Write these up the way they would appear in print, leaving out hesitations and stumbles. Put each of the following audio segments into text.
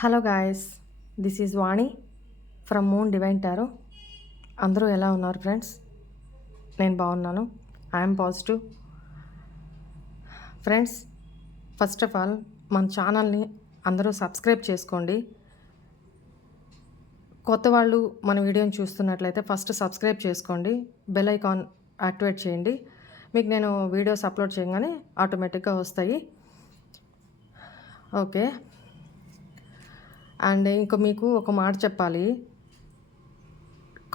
Hello guys, this is Vani from moon divine tarot. అందరూ ఎలా ఉన్నారు ఫ్రెండ్స్? నేను బాగున్నాను. I'm positive. Friends, first of all మన ఛానల్ని అందరూ సబ్స్క్రైబ్ చేసుకోండి. కొత్త వాళ్ళు మన వీడియోని చూస్తున్నట్లయితే ఫస్ట్ సబ్స్క్రైబ్ చేసుకోండి, బెల్ ఐకాన్ యాక్టివేట్ చేయండి. మీకు నేను వీడియోస్ అప్లోడ్ చేయగానే ఆటోమేటిక్గా వస్తాయి. ఓకే. అండ్ ఇంకో మీకు ఒక మాట చెప్పాలి.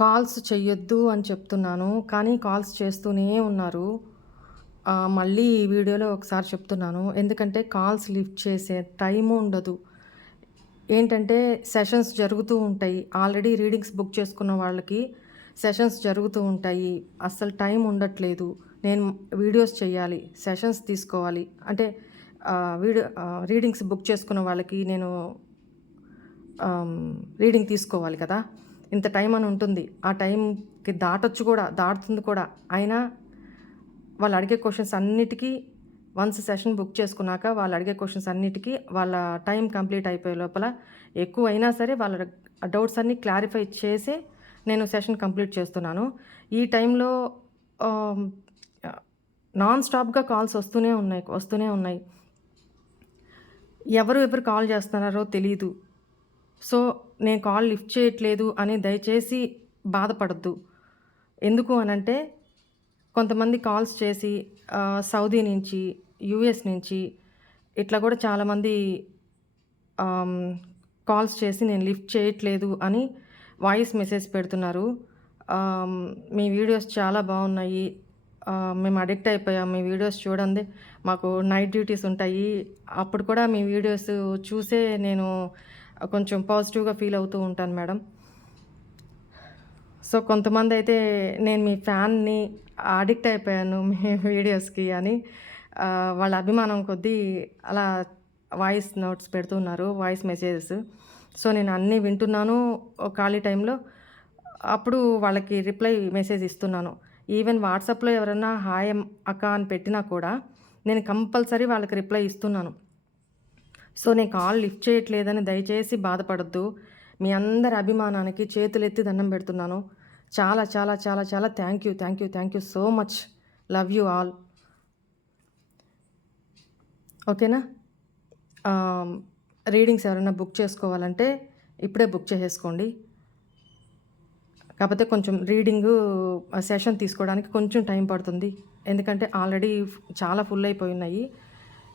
కాల్స్ చెయ్యొద్దు అని చెప్తున్నాను, కానీ కాల్స్ చేస్తూనే ఉన్నారు. మళ్ళీ ఈ వీడియోలో ఒకసారి చెప్తున్నాను, ఎందుకంటే కాల్స్ లిఫ్ట్ చేసే టైము ఉండదు. ఏంటంటే సెషన్స్ జరుగుతూ ఉంటాయి. ఆల్రెడీ రీడింగ్స్ బుక్ చేసుకున్న వాళ్ళకి సెషన్స్ జరుగుతూ ఉంటాయి. అస్సలు టైం ఉండట్లేదు. నేను వీడియోస్ చేయాలి, సెషన్స్ తీసుకోవాలి అంటే రీడింగ్స్ బుక్ చేసుకున్న వాళ్ళకి నేను రీడింగ్ తీసుకోవాలి కదా. ఇంత టైం అని ఉంటుంది. ఆ టైంకి దాటుతుంది కూడా. అయినా వాళ్ళు అడిగే క్వశ్చన్స్ అన్నిటికీ వన్స్ సెషన్ బుక్ చేసుకున్నాక వాళ్ళు అడిగే క్వశ్చన్స్ అన్నిటికీ వాళ్ళ టైం కంప్లీట్ అయిపోయే లోపల ఎక్కువ అయినా సరే వాళ్ళ డౌట్స్ అన్నీ క్లారిఫై చేసే నేను సెషన్ కంప్లీట్ చేస్తున్నాను. ఈ టైంలో నాన్ స్టాప్గా కాల్స్ వస్తూనే ఉన్నాయి. ఎవరు కాల్ చేస్తున్నారో తెలీదు. సో నేను కాల్ లిఫ్ట్ చేయట్లేదు అని దయచేసి బాధపడద్దు. ఎందుకు అనంటే కొంతమంది కాల్స్ చేసి సౌదీ నుంచి, యూఎస్ నుంచి ఇట్లా కూడా చాలామంది కాల్స్ చేసి నేను లిఫ్ట్ చేయట్లేదు అని వాయిస్ మెసేజ్ పెడుతున్నారు. మీ వీడియోస్ చాలా బాగున్నాయి, మేము అడిక్ట్ అయిపోయాం, మీ వీడియోస్ చూడండి, మాకు నైట్ డ్యూటీస్ ఉంటాయి, అప్పుడు కూడా మీ వీడియోస్ చూసే నేను కొంచెం పాజిటివ్గా ఫీల్ అవుతూ ఉంటాను మేడం. సో కొంతమంది అయితే నేను మీ ఫ్యాన్ని, అడిక్ట్ అయిపోయాను మీ వీడియోస్కి అని వాళ్ళ అభిమానం కొద్దీ అలా వాయిస్ నోట్స్ పెడుతున్నారు, వాయిస్ మెసేజెస్. సో నేను అన్నీ వింటున్నాను ఖాళీ టైంలో. అప్పుడు వాళ్ళకి రిప్లై మెసేజ్ ఇస్తున్నాను. ఈవెన్ వాట్సాప్లో ఎవరన్నా హాయ్ అక్క అని పెట్టినా కూడా నేను కంపల్సరీ వాళ్ళకి రిప్లై ఇస్తున్నాను. సో నేను కాల్ లిఫ్ట్ చేయట్లేదని దయచేసి బాధపడద్దు. మీ అందరి అభిమానానికి చేతులెత్తి దండం పెడుతున్నాను. చాలా చాలా చాలా చాలా thank you so much. Love you all. ఓకేనా? రీడింగ్స్ ఎవరైనా బుక్ చేసుకోవాలంటే ఇప్పుడే బుక్ చేసేసుకోండి. కాకపోతే కొంచెం రీడింగు సెషన్ తీసుకోవడానికి కొంచెం టైం పడుతుంది, ఎందుకంటే ఆల్రెడీ చాలా ఫుల్ అయిపోయి ఉన్నాయి.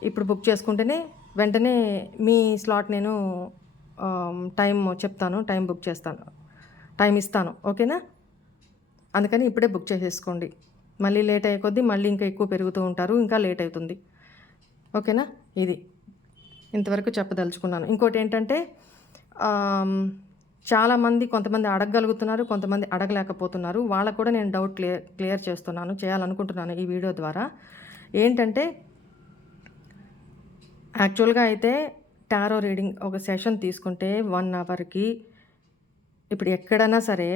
ఇప్పుడు బుక్ చేసుకుంటేనే వెంటనే మీ స్లాట్ నేను టైం చెప్తాను, టైం బుక్ చేస్తాను, టైం ఇస్తాను. ఓకేనా? అందుకని ఇప్పుడే బుక్ చేసేసుకోండి. మళ్ళీ లేట్ అయ్యే కొద్దీ మళ్ళీ ఇంకా ఎక్కువ పెరుగుతూ ఉంటారు, ఇంకా లేట్ అవుతుంది. ఓకేనా? ఇది ఇంతవరకు చెప్పదలుచుకున్నాను. ఇంకోటి ఏంటంటే చాలామంది కొంతమంది అడగగలుగుతున్నారు, కొంతమంది అడగలేకపోతున్నారు. వాళ్ళకు కూడా నేను డౌట్ క్లియర్ చేయాలనుకుంటున్నాను ఈ వీడియో ద్వారా. ఏంటంటే యాక్చువల్గా అయితే టారో రీడింగ్ ఒక సెషన్ తీసుకుంటే 1 అవర్కి ఇప్పుడు ఎక్కడైనా సరే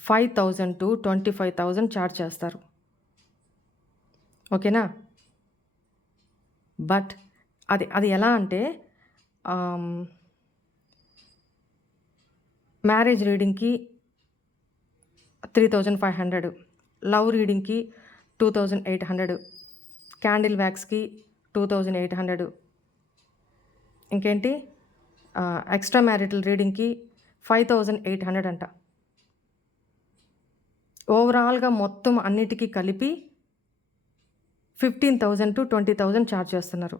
5,000 to 25,000 ఛార్జ్ చేస్తారు. ఓకేనా? బట్ అది ఎలా అంటే మ్యారేజ్ రీడింగ్కి 3,500, లవ్ రీడింగ్కి 2,800, క్యాండిల్ వ్యాక్స్కి 2,800, ఇంకేంటి ఎక్స్ట్రా మ్యారిటల్ రీడింగ్కి 5,800 అంట. ఓవరాల్గా మొత్తం అన్నిటికీ కలిపి 15,000 to 20,000 ఛార్జ్ చేస్తున్నారు.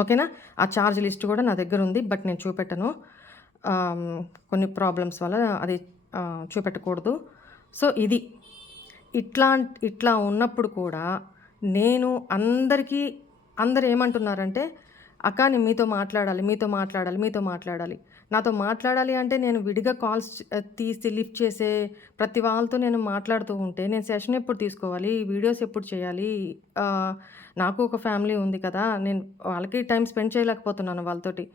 ఓకేనా? ఆ ఛార్జ్ లిస్ట్ కూడా నా దగ్గర ఉంది, బట్ నేను చూపెట్టను. కొన్ని ప్రాబ్లమ్స్ వల్ల అది చూపెట్టకూడదు. సో ఇది ఇట్లా ఉన్నప్పుడు కూడా నేను అందరు ఏమంటున్నారంటే, అక్క నేను మీతో మాట్లాడాలి. నాతో మాట్లాడాలి అంటే నేను విడిగా కాల్స్ తీసి లిఫ్ట్ చేసే ప్రతి వాళ్ళతో నేను మాట్లాడుతూ ఉంటే నేను సెషన్ ఎప్పుడు తీసుకోవాలి, వీడియోస్ ఎప్పుడు చేయాలి? నాకు ఒక ఫ్యామిలీ ఉంది కదా, నేను వాళ్ళకి టైం స్పెండ్ చేయలేకపోతున్నాను వాళ్ళతోటి.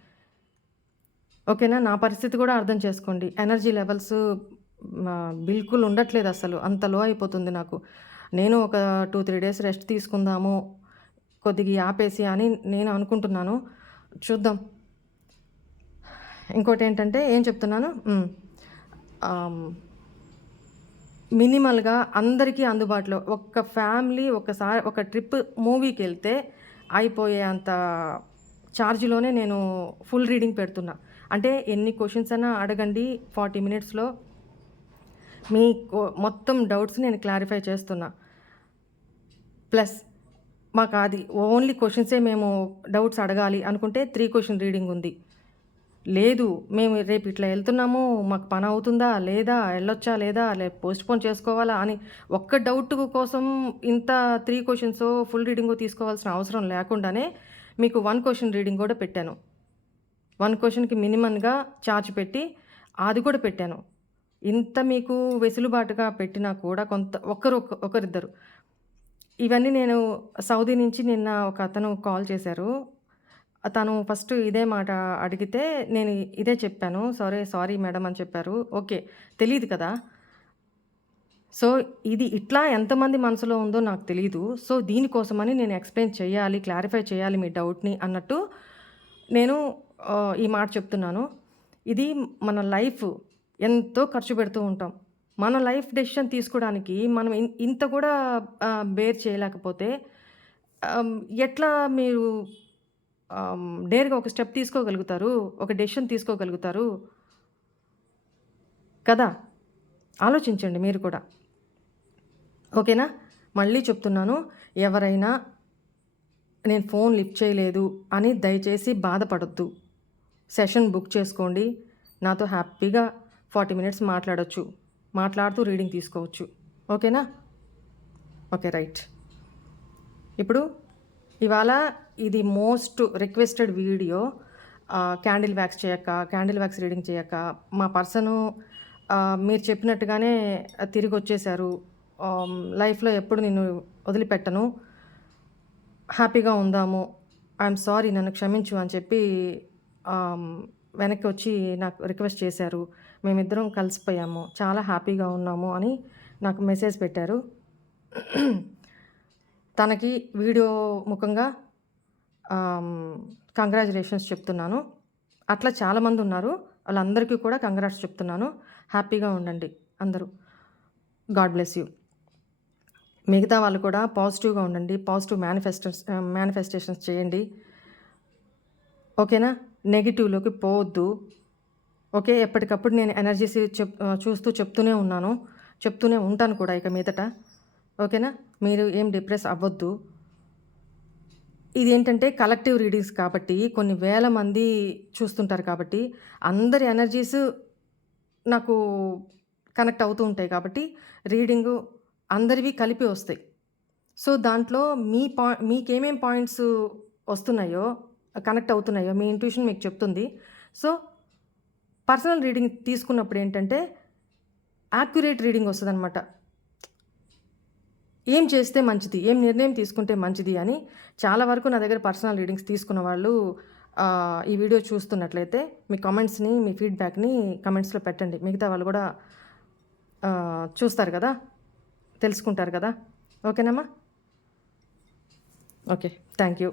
ఓకేనా? నా పరిస్థితి కూడా అర్థం చేసుకోండి. ఎనర్జీ లెవెల్స్ బిల్కుల్ ఉండట్లేదు, అసలు అంత లో అయిపోతుంది నాకు. నేను ఒక 2-3 డేస్ రెస్ట్ తీసుకుందాము, కొద్దిగా ఆపేసి అని నేను అనుకుంటున్నాను. చూద్దాం. ఇంకోటేంటంటే ఏం చెప్తున్నాను? ఆహ్, మినిమల్‌గా అందరికీ అందుబాటులో ఒక్క ఫ్యామిలీ ఒకసారి ఒక ట్రిప్ మూవీకెళ్తే అయిపోయే అంత చార్జ్‌లోనే నేను ఫుల్ రీడింగ్ పెడుతున్నా. అంటే ఎన్ని క్వెషన్స్ అన్నా అడగండి 40 మినిట్స్‌లో మీకు మొత్తం డౌట్స్ నేను క్లారిఫై చేస్తున్నా. ప్లస్ మాకది ఓన్లీ క్వెషన్సే మేము డౌట్స్ అడగాలి అనుకుంటే 3 క్వెషన్ రీడింగ్ ఉంది. లేదు మేము రేపు ఇట్లా ఎళ్తున్నాము. మాకు పనవుతుందా? లేదా? ఎళ్ళొచ్చా? లేదా? పోస్ట్‌పోన్ చేసుకోవాలా? అని ఒక్క డౌట్ కోసం ఇంత 3 క్వెషన్సో, ఫుల్ రీడింగో తీసుకోవాల్సిన అవసరం లేకుండానే మీకు 1 క్వెషన్ రీడింగ్ గూడా పెట్టాను. 1 క్వెషన్‌కి మినిమమ్‌గా చార్జ్ పెట్టి అది కూడా పెట్టాను. ఇంత మీకు వెసులుబాటుగా పెట్టినా కూడా ఒకరిద్దరు. ఇవన్నీ నేను సౌదీ నుంచి నిన్న ఒక అతను కాల్ చేశారు. తను ఫస్ట్ ఇదే మాట అడిగితే నేను ఇదే చెప్పాను. సారీ మేడం అని చెప్పారు. ఓకే. తెలీదు కదా! సో, ఇది ఇట్లా ఎంతమంది మనసులో ఉందో నాకు తెలీదు. సో, దీనికోసమని నేను ఎక్స్‌ప్లెయిన్ చేయాలి, క్లారిఫై చేయాలి మీ డౌట్‌ని అన్నట్టు నేను ఈ మాట చెప్తున్నాను. ఇది మన లైఫ్ ఎంతో ఖర్చు పెడుతూ ఉంటాం. మన లైఫ్ డెసిషన్ తీసుకోవడానికి మనం ఇంత కూడా బేర్ చేయలేకపోతే ఆహ్, ఎట్లా మీరు డేర్‌గా ఒక స్టెప్ తీసుకోగలుగుతారు? ఒక డెసిషన్ తీసుకోగలుగుతారు? కదా! ఆలోచించండి మీరు కూడా. ఓకేనా? మళ్ళీ చెప్తున్నాను. ఎవరైనా నేను ఫోన్ లిఫ్ట్ చేయలేదు అని దయచేసి బాధపడొద్దు. సెషన్ బుక్ చేసుకోండి. నాతో హ్యాపీగా 40 మినిట్స్ మాట్లాడొచ్చు. మాట్లాడుతూ రీడింగ్ తీసుకోవచ్చు. ఓకేనా? ఓకే. రైట్. ఇప్పుడు ఇవాళ ఇది most requested video. Candle wax reading చేయక మా పర్సను మీరు చెప్పినట్టుగానే తిరిగొచ్చేశారు. లైఫ్‌లో ఎప్పుడు నిన్ను వదిలిపెట్టను. హ్యాపీగా ఉందాము. ఐయామ్ సారీ నన్ను క్షమించు అని చెప్పి ఆహ్, వెనక్కి వచ్చి నాకు రిక్వెస్ట్ చేశారు. మేమిద్దరం కలిసిపోయాము. చాలా హ్యాపీగా ఉన్నాము అని నాకు మెసేజ్ పెట్టారు. తనకి వీడియో ముఖంగా ఆహ్, కంగ్రాచ్యులేషన్స్ చెప్తున్నాను. అట్లా చాలామందున్నారు. వాళ్ళందరికీ కూడా కంగ్రాట్స్ చెప్తున్నాను. హ్యాపీగా ఉండండి అందరూ. God bless you. మిగతా వాళ్ళు కూడా పాజిటివ్‌గా ఉండండి. పాజిటివ్ మేనిఫెస్టేషన్స్ చేయండి. ఓకేనా? నెగెటివ్‌లోకి పోవద్దు. ఓకే. ఎప్పటికప్పుడు నేను ఎనర్జీస్ చూస్తూ చెప్తూనే ఉన్నాను. చెప్తూనే ఉంటాను కూడా ఇక మీదట. ఓకేనా? మీరు ఏం డిప్రెస్ అవ్వొద్దు. ఇదేంటంటే కలెక్టివ్ రీడింగ్స్ కాబట్టి కొన్ని వేల మంది చూస్తుంటారు కాబట్టి అందరి ఎనర్జీస్ నాకు కనెక్ట్ అవుతూ ఉంటాయి కాబట్టి రీడింగు అందరివి కలిపి వస్తాయి. సో, దాంట్లో మీకేమేం పాయింట్స్ వస్తున్నాయో, కనెక్ట్ అవుతున్నాయో మీ ఇంట్యూషన్ మీకు చెప్తుంది. సో, పర్సనల్ రీడింగ్ తీసుకున్నప్పుడేంటంటే యాక్యురేట్ రీడింగ్ వస్తదనమాట. ఏం చేస్తే మంచిది? ఏం నిర్ణయం తీసుకుంటే మంచిది అని చాలా వరకు నా దగ్గర పర్సనల్ రీడింగ్స్ తీసుకున్న వాళ్ళు ఈ వీడియో చూస్తున్నట్లయితే మీ కామెంట్స్‌ని, మీ ఫీడ్‌బ్యాక్‌ని కామెంట్స్‌లో పెట్టండి. మిగతా వాళ్ళు కూడా చూస్తారు కదా! తెలుసుకుంటారు కదా! ఓకేనమ్మా? ఓకే. Thank you.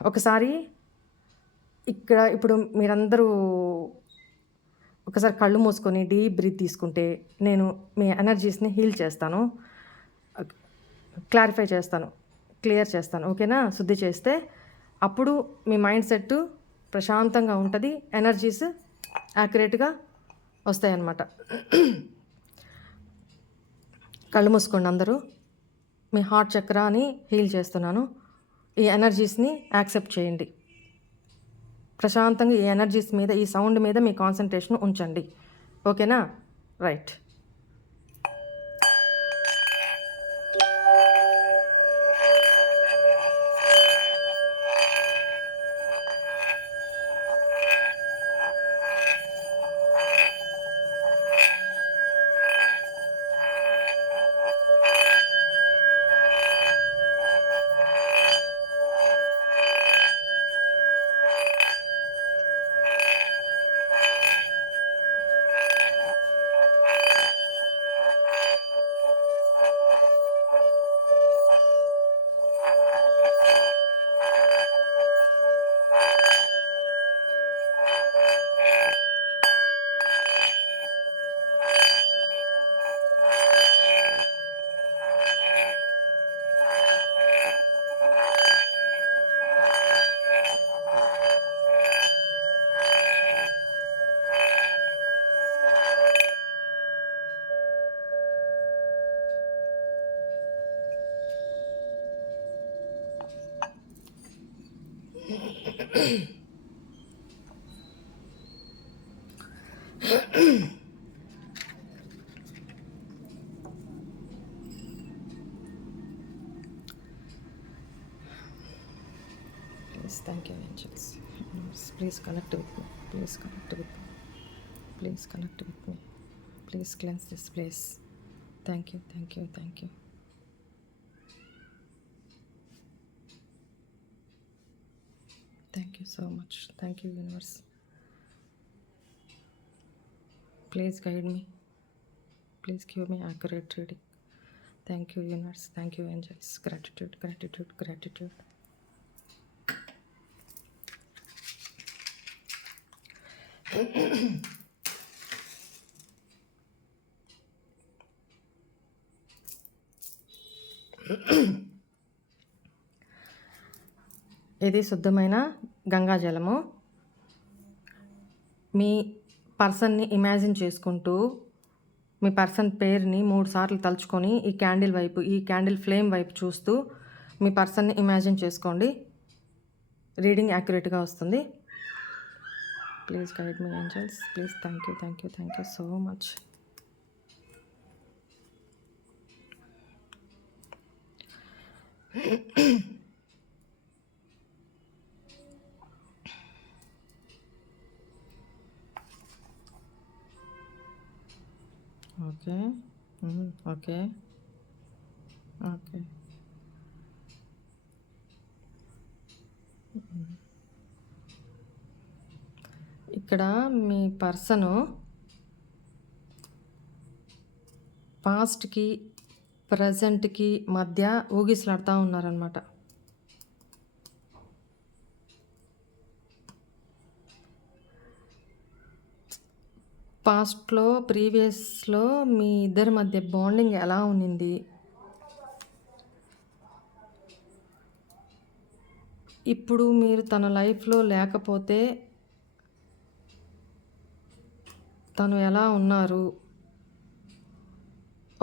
ఒకసారి ఇప్పుడు మీరందరూ ఒకసారి కళ్ళు మూసుకొని డీప్ బ్రీత్ తీసుకుంటే నేను మీ ఎనర్జీస్‌ని హీల్ చేస్తాను. క్లారిఫై చేస్తాను. క్లియర్ చేస్తాను. ఓకేనా? శుద్ధి చేస్తే అప్పుడు మీ మైండ్ సెట్టు ప్రశాంతంగా ఉంటది. ఎనర్జీస్ యాక్యురేట్‌గా వస్తాయన్నమాట. కళ్ళు మూసుకోండి అందరూ. మీ హార్ట్ చక్రాని హీల్ చేస్తున్నాను. ఈ ఎనర్జీస్‌ని యాక్సెప్ట్ చేయండి. ప్రశాంతంగా ఈ ఎనర్జీస్ మీద, ఈ సౌండ్ మీద మీ కాన్సంట్రేషన్ ఉంచండి. ఓకేనా? Right. Please, thank you, angels. Please connect with me. Please connect with me. Please connect with me. Please cleanse this place. Thank you, thank you, thank you. Thank you so much. Thank you, universe. Please guide me. Please give me accurate reading. Thank you, universe. Thank you, angels. Gratitude, gratitude, gratitude. ఇది శుద్ధమైన గంగాజలము. మీ పర్సన్ని imagine చేసుకుంటూ మీ person పేరుని 3 సార్లు తలుచుకొని ఈ candle flame వైపు చూస్తూ మీ పర్సన్ని ఇమాజిన్ చేసుకోండి. రీడింగ్ యాక్యురేట్గా వస్తుంది. Please guide me angels. Please. Thank you, thank you, thank you so much. Okay, okay, okay. ఇక్కడ మీ పర్సను పాస్ట్కి ప్రజెంట్కి మధ్య ఊగిసలాడుతూ ఉన్నారనమాట. పాస్ట్లో ప్రీవియస్లో మీ ఇద్దరి మధ్య బాండింగ్ ఎలా ఉన్నింది, ఇప్పుడు మీరు తన లైఫ్లో లేకపోతే తను ఎలా ఉన్నారు,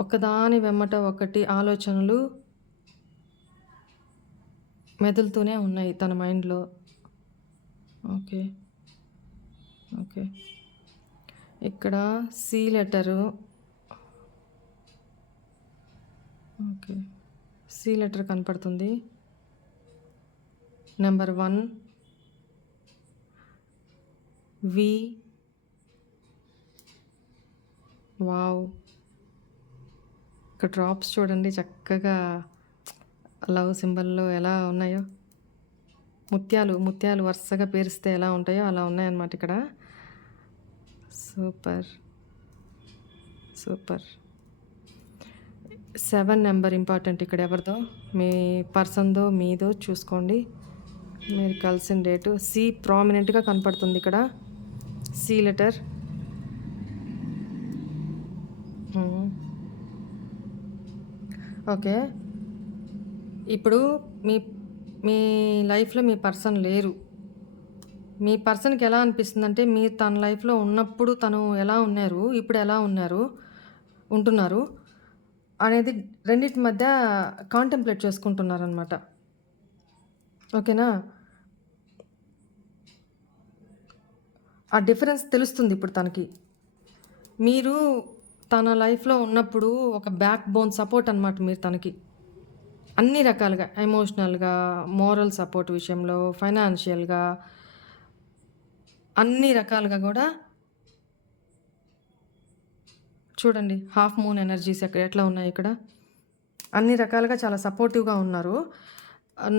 ఒకదాని వెమ్మట ఒకటి ఆలోచనలు మెదులుతూనే ఉన్నాయి తన మైండ్లో. Okay, okay. ఇక్కడ C letter, okay, C letter కనపడుతుంది. Number 1 V. వావ్. ఇక్కడ డ్రాప్స్ చూడండి చక్కగా లవ్ సింబల్లో ఎలా ఉన్నాయో. ముత్యాలు వరుసగా పేరిస్తే ఎలా ఉంటాయో అలా ఉన్నాయన్నమాట ఇక్కడ. Super, super. 7 నెంబర్ ఇంపార్టెంట్ ఇక్కడ. ఎవరిదో, మీ పర్సన్దో మీదో చూసుకోండి. మీరు కలిసిన డేటు. సి ప్రామినెంట్గా కనపడుతుంది ఇక్కడ. C letter. ఓకే. ఇప్పుడు మీ లైఫ్లో మీ పర్సన్ లేరు. మీ పర్సన్కి ఎలా అనిపిస్తుందంటే మీరు తన లైఫ్లో ఉన్నప్పుడు తను ఎలా ఉన్నారు, ఇప్పుడు ఎలా ఉంటున్నారు అనేది రెండింటి మధ్య కాంటెంప్లేట్ చేసుకుంటున్నారనమాట. ఓకేనా? ఆ డిఫరెన్స్ తెలుస్తుంది ఇప్పుడు తనకి. మీరు తన లైఫ్లో ఉన్నప్పుడు ఒక బ్యాక్ బోన్ సపోర్ట్ అనమాట మీరు తనకి. అన్ని రకాలుగా, ఎమోషనల్గా, మోరల్ సపోర్ట్ విషయంలో, ఫైనాన్షియల్గా, అన్ని రకాలుగా కూడా. చూడండి హాఫ్ మూన్ ఎనర్జీస్ ఎట్లా ఉన్నాయి ఇక్కడ. అన్ని రకాలుగా చాలా సపోర్టివ్గా ఉన్నారు.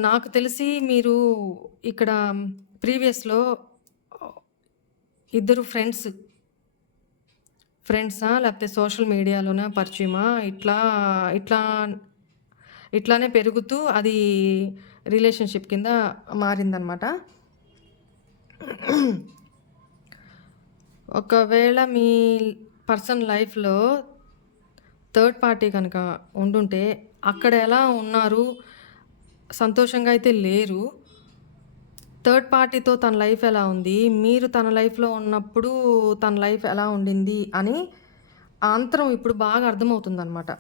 నాకు తెలిసి మీరు ఇక్కడ ప్రీవియస్లో ఇద్దరు ఫ్రెండ్సా లేకపోతే సోషల్ మీడియాలోనే పరిచయమా, ఇట్లానే పెరుగుతూ అది రిలేషన్షిప్ కింద మారిందనమాట. ఒకవేళ మీ పర్సన్ లైఫ్లో థర్డ్ పార్టీ కనుక ఉండుంటే అక్కడ ఎలా ఉన్నారు, సంతోషంగా అయితే లేరు. థర్డ్ పార్టీతో తన లైఫ్ ఎలా ఉంది, మీరు తన లైఫ్లో ఉన్నప్పుడు తన లైఫ్ ఎలా ఉండింది అని ఆ అంతరం ఇప్పుడు బాగా అర్థమవుతుందన్నమాట.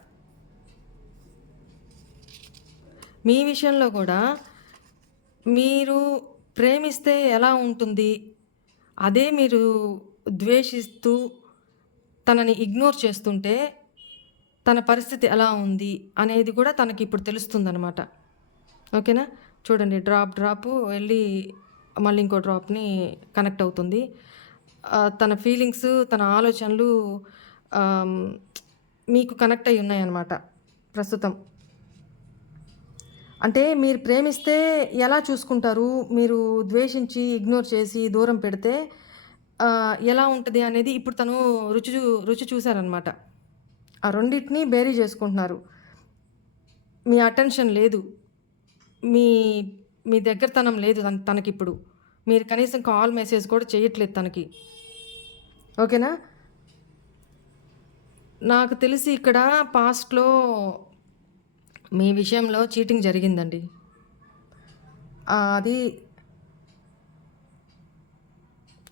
మీ విషయంలో కూడా మీరు ప్రేమిస్తే ఎలా ఉంటుంది? అదే మీరు ద్వేషిస్తూ తనని ఇగ్నోర్ చేస్తుంటే తన పరిస్థితి ఎలా ఉంది అనేది కూడా తనకిప్పుడు తెలుస్తుందనమాట. ఓకేనా? చూడండి డ్రాపు వెళ్ళి మళ్ళీ ఇంకో డ్రాప్‌ని కనెక్ట్ అవుతుంది. తన ఫీలింగ్స్, తన ఆలోచనలు ఆహ్, మీకు కనెక్ట్ అయ్యి ఉన్నాయన్నమాట ప్రస్తుతం. అంటే మీరు ప్రేమిస్తే ఎలా చూసుకుంటారు? మీరు ద్వేషించి, ఇగ్నోర్ చేసి, దూరం పెడితే ఎలా ఉంటది అనేది ఇప్పుడు తను రుచి చూసారనమాట. ఆ రెండిటిని బేరీ చేసుకుంటున్నారు. మీ అటెన్షన్ లేదు. మీ మీ దగ్గరతనం లేదు తనకిప్పుడు. మీరు కనీసం కాల్, మెసేజ్ కూడా చేయట్లేదు తనకి. ఓకేనా? నాకు తెలిసి ఇక్కడ పాస్ట్‌లో మీ విషయంలో చీటింగ్ జరిగిందండి. అది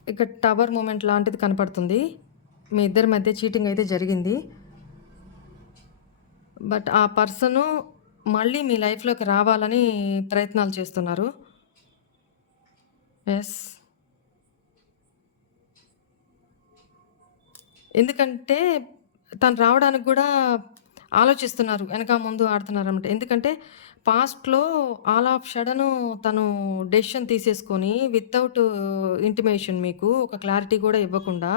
ఇక్కడ టవర్ మూమెంట్ లాంటిది కనపడుతుంది. మీ ఇద్దరి మధ్య చీటింగ్ అయితే జరిగింది. బట్ ఆ పర్సను మళ్ళీ మీ లైఫ్‌లోకి రావాలని ప్రయత్నాలు చేస్తున్నారు. యెస్. ఎందుకంటే తను రావడానికి గూడా ఆలోచిస్తున్నారు. ఎనక ముందు ఆడుతున్నారనమాట. ఎందుకంటే పాస్ట్‌లో ఆల్ ఆఫ్ సడెను తను డెసిషన్ తీసేసుకొని వితౌట్ ఇంటిమేషన్ మీకు ఒక క్లారిటీ గూడా ఇవ్వకుండా,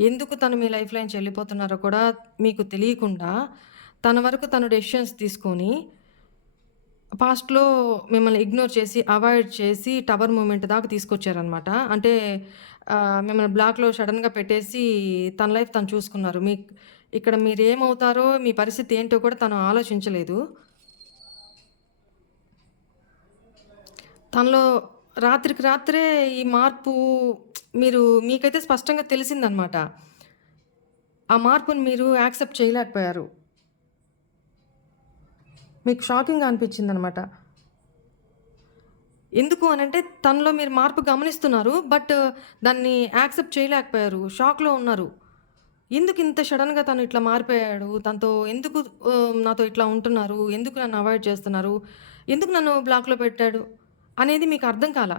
ఎందుకు తను మీ లైఫ్‌లో నుంచి వెళ్ళిపోతున్నారో కూడా మీకు తెలియకుండా, తన వరకు తను డెసిషన్స్ తీసుకొని, పాస్ట్‌లో మిమ్మల్ని ఇగ్నోర్ చేసి, అవాయిడ్ చేసి టవర్ మూమెంట్ దాకా తీసుకొచ్చారనమాట. అంటే మిమ్మల్ని బ్లాక్‌లో సడెన్‌గా పెట్టేసి తన లైఫ్ తను చూసుకున్నారు. ఇక్కడ మీరేమవుతారో, మీ పరిస్థితి ఏంటో కూడా తను ఆలోచించలేదు. తనలో రాత్రికి రాత్రే ఈ మార్పు మీకైతే స్పష్టంగా తెలిసిందనమాట. ఆ మార్పుని మీరు యాక్సెప్ట్ చేయలేకపోయారు. మీకు షాకింగ్‌గా అనిపించిందనమాట. ఎందుకు అనంటే తనలో మీరు మార్పు గమనిస్తున్నారు. బట్ దాన్ని యాక్సెప్ట్ చేయలేకపోయారు. షాక్‌లో ఉన్నారు. ఎందుకు ఇంత సడెన్‌గా తను ఇట్లా మారిపోయాడు? తనతో ఎందుకు నాతో ఇట్లా ఉంటున్నారు? ఎందుకు నన్ను అవాయిడ్ చేస్తున్నారు? ఎందుకు నన్ను బ్లాక్‌లో పెట్టాడు? అనేది మీకు అర్థం కాలా.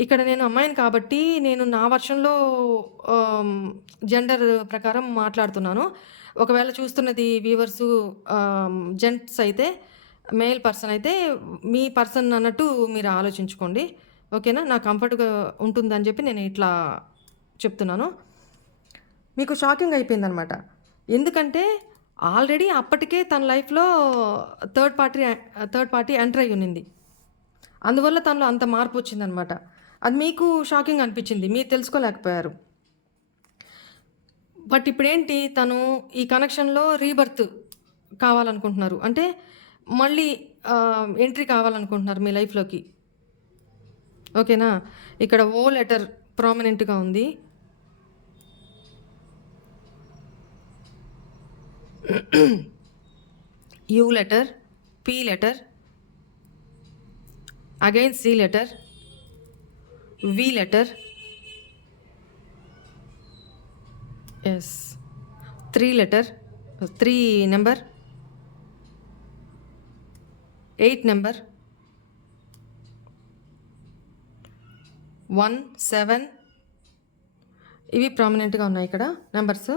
ఇక్కడ నేను అమ్మాయిని కాబట్టి నేను నా వర్షన్‌లో జెండర్ ప్రకారం మాట్లాడుతున్నాను. ఒకవేళ చూస్తున్నది వ్యూవర్సు జెంట్స్ అయితే, మేల్ పర్సన్ అయితే మీ పర్సన్ అన్నట్టు మీరు ఆలోచించుకోండి. ఓకేనా? నాకు కంఫర్ట్‌గా ఉంటుందని చెప్పి నేను ఇట్లా చెప్తున్నాను. మీకు షాకింగ్ అయిపోయిందనమాట. ఎందుకంటే ఆల్రెడీ అప్పటికే తన లైఫ్‌లో థర్డ్ పార్టీ ఎంటర్ అయ్యి ఉన్నింది. అందువల్ల తనలో అంత మార్పు వచ్చిందనమాట. అది మీకు షాకింగ్ అనిపించింది. మీరు తెలుసుకోలేకపోయారు. బట్ ఇప్పుడేంటి తను ఈ కనెక్షన్‌లో రీబర్త్ కావాలనుకుంటున్నారు. అంటే మళ్ళీ ఎంట్రీ కావాలనుకుంటున్నారు మీ లైఫ్‌లోకి. ఓకేనా? ఇక్కడ ఓ లెటర్ ప్రామినెంట్‌గా ఉంది. U letter, P letter, again C letter, V letter, S 3 letter, 3 number, 8 number, 1, 7 ఇవి ప్రామినెంట్‌గా ఉన్నాయి ఇక్కడ నెంబర్స్.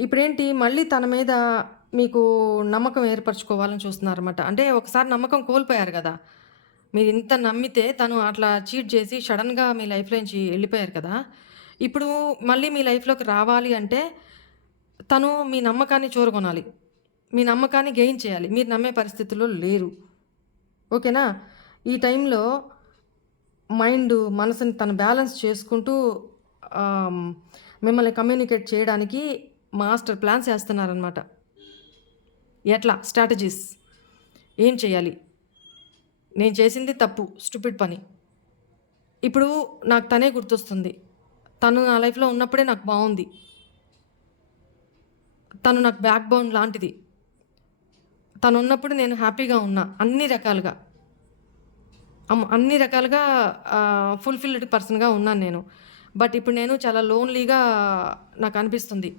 ఇప్పుడేంటి మళ్ళీ తన మీద మీకు నమ్మకం ఏర్పరచుకోవాలని చూస్తున్నారన్నమాట. అంటే ఒకసారి నమ్మకం కోల్పోయారు గదా! మీరింత నమ్మితే తను అట్లా చీట్ చేసి సడెన్‌గా మీ లైఫ్‌లో నుంచి వెళ్ళిపోయారు కదా! ఇప్పుడు మళ్ళీ మీ లైఫ్‌లోకి రావాలి అంటే తను మీ నమ్మకాన్ని చూరగొనాలి. మీ నమ్మకాన్ని గెయిన్ చేయాలి. మీరు నమ్మే పరిస్థితుల్లో లేరు. ఓకేనా? ఈ టైంలో మనసుని తను బ్యాలెన్స్ చేసుకుంటూ మిమ్మల్ని కమ్యూనికేట్ చేయడానికి మాస్టర్ ప్లాన్స్ ఏస్తున్నారనమాట. ఎట్లా? స్ట్రాటజీస్. ఏం చేయాలి? నేను చేసింది తప్పు. స్టూపిడ్ పని. ఇప్పుడు నాకు తనే గుర్తొస్తుంది. తను నా లైఫ్‌లో ఉన్నప్పుడే నాకు బావుంది. తను నాకు బ్యాక్ బోన్ లాంటిది. తనున్నప్పుడు నేను హ్యాపీగా ఉన్నా. అన్ని రకాలుగా. అన్ని రకాలుగా ఫుల్‌ఫిల్డ్ పర్సన్‌గా ఉన్నాను నేను. బట్ ఇప్పుడు నేను చాలా లోన్‌లీగా నాకనిపిస్తుంది.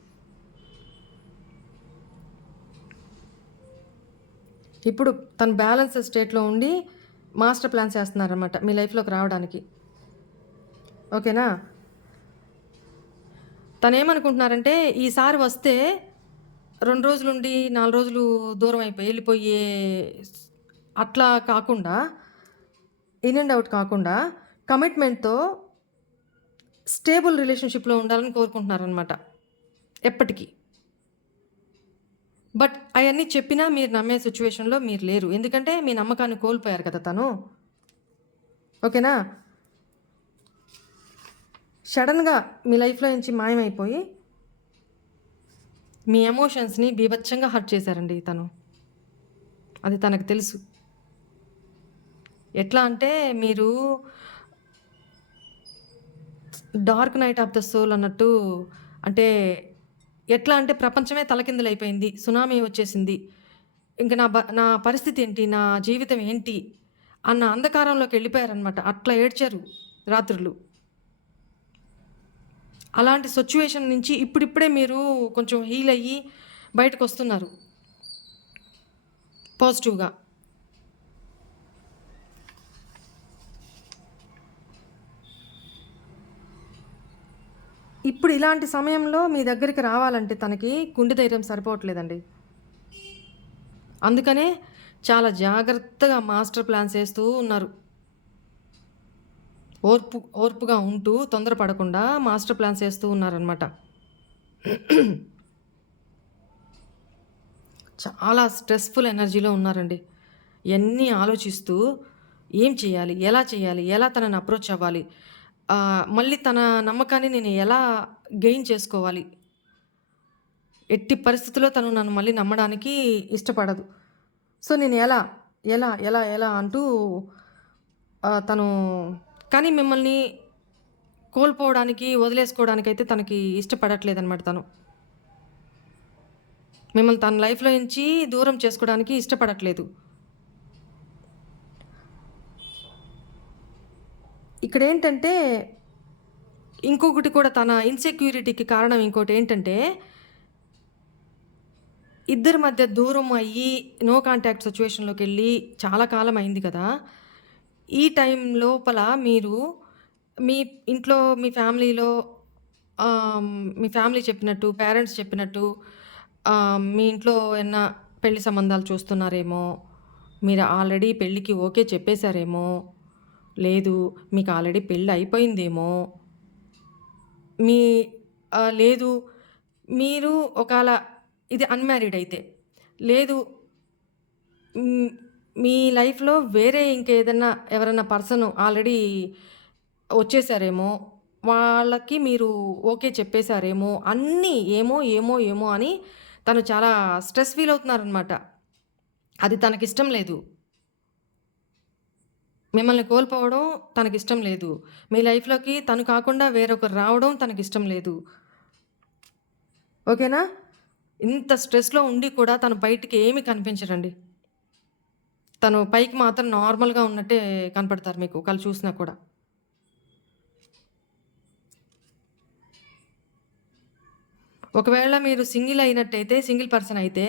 ఇప్పుడు తను బ్యాలెన్స్ స్టేట్‌లో ఉండి మాస్టర్ ప్లాన్స్ చేస్తున్నారనమాట మీ లైఫ్‌లోకి రావడానికి. ఓకేనా? తనేమనుకుంటున్నారంటే ఈసారి వస్తే 2 రోజులుండి, 4 రోజులు దూరం ఎళ్ళిపోయే అట్లా కాకుండా, ఇన్ అండ్ ఔట్ కాకుండా కమిట్మెంట్‌తో స్టేబుల్ రిలేషన్‌షిప్‌లో ఉండాలని కోరుకుంటున్నారనమాట ఎప్పటికి. బట్ అయన్నీ చెప్పినా మీరు నమ్మే సిట్యుయేషన్‌లో మీరు లేరు. ఎందుకంటే మీ నమ్మకాన్ని కోల్పోయారు కదా తను. ఓకేనా? సడెన్‌గా మీ లైఫ్‌లో నుంచి మాయమైపోయి, మీ ఎమోషన్స్‌ని బీభత్సంగా హర్ట్ చేశారండి తను. అది తనకు తెలుసు. ఎట్లా అంటే మీరు dark night of the soul అన్నట్టు, అంటే ఎట్లా అంటే ప్రపంచమే తలకిందులైపోయింది. సునామీ వచ్చేసింది. ఇంక నా పరిస్థితి ఏంటి? నా జీవితం ఏంటి? అన్న అంధకారంలోకి వెళ్ళిపోయారనమాట. అట్లా ఏడ్చారు రాత్రులు. అలాంటి సిట్యుయేషన్ నుంచి ఇప్పుడిప్పుడే మీరు కొంచెం హీల్ అయ్యి బయటకొస్తున్నారు పాజిటివ్‌గా. ఇప్పుడు ఇలాంటి సమయంలో మీ దగ్గరికి రావాలంటే తనకి గుండె ధైర్యం సరిపోవట్లేదండి. అందుకనే చాలా జాగ్రత్తగా మాస్టర్ ప్లాన్స్ ఏస్తూ ఉన్నారు. ఓర్పుగా ఉంటూ తొందరపడకుండా మాస్టర్ ప్లాన్స్ ఏస్తూ ఉన్నారనమాట. చాలా స్ట్రెస్‌ఫుల్ ఎనర్జీలో ఉన్నారండి. ఇయన్నీ ఆలోచిస్తూ ఏం చేయాలి? ఎలా చేయాలి? ఎలా తనని అప్రోచ్ అవ్వాలి? మళ్ళీ తన నమ్మకాన్ని నేను ఎలా గెయిన్ చేసుకోవాలి? ఎట్టి పరిస్థితిలో తను నన్ను మళ్ళీ నమ్మడానికి ఇష్టపడదు. సో, నేను ఎలా? ఎలా? ఎలా? ఎలా? అంటూ తను కానీ మిమ్మల్ని కోల్పోవడానికి, వదిలేసుకోవడానికైతే తనకి ఇష్టపడట్లేదనమాట తను. మిమ్మల్ని తన లైఫ్‌లో నుంచి దూరం చేసుకోవడానికి ఇష్టపడట్లేదు. ఇక్కడేంటంటే ఇంకొకటి కూడా తన ఇన్‌సెక్యూరిటీకి కారణం ఇంకోటేంటంటే, ఇద్దరి మధ్య దూరం అయ్యి, నో కాంటాక్ట్ సిట్యుయేషన్‌లోకెళ్ళి చాలా కాలం అయింది కదా! ఈ టైం లోపల మీరు మీ ఇంట్లో, మీ ఫ్యామిలీలో మీ ఫ్యామిలీ చెప్పినట్టు, పేరెంట్స్ చెప్పినట్టు మీ ఇంట్లో ఏమన్నా పెళ్లి సంబంధాలు చూస్తున్నారేమో, మీరు ఆల్రెడీ పెళ్ళికి ఓకే చెప్పేసారేమో, లేదు మీకు ఆల్రెడీ పెళ్లి అయిపోయిందేమో, మీ లేదు మీరు ఒకాళ ఇది అన్‌మ్యారీడ్ అయితే, లేదు హ్మ్, మీ లైఫ్‌లో వేరే ఇంకేదన్నా ఎవరన్నా పర్సన్ ఆల్రెడీ వచ్చేసారేమో, వాళ్ళకి మీరు ఓకే చెప్పేసారేమో, అన్నీ ఏమో, ఏమో, ఏమో అని తను చాలా స్ట్రెస్ ఫీల్ అవుతున్నారనమాట. అది తనకిష్టం లేదు. మిమ్మల్ని కోల్పోవడం తనకిష్టం లేదు. మీ లైఫ్‌లోకి తను కాకుండా వేరొకరు రావడం తనకిష్టం లేదు. ఓకేనా? ఇంత స్ట్రెస్‌లో ఉండి కూడా తను బయటికి ఏమి కనిపించరండి. తను పైకి మాత్రం నార్మల్‌గా ఉన్నట్టే కనపడతారు మీకు ఒకళ్ళు చూసినా కూడా. ఒకవేళ మీరు సింగిల్ అయినట్టయితే, సింగిల్ పర్సన్ అయితే,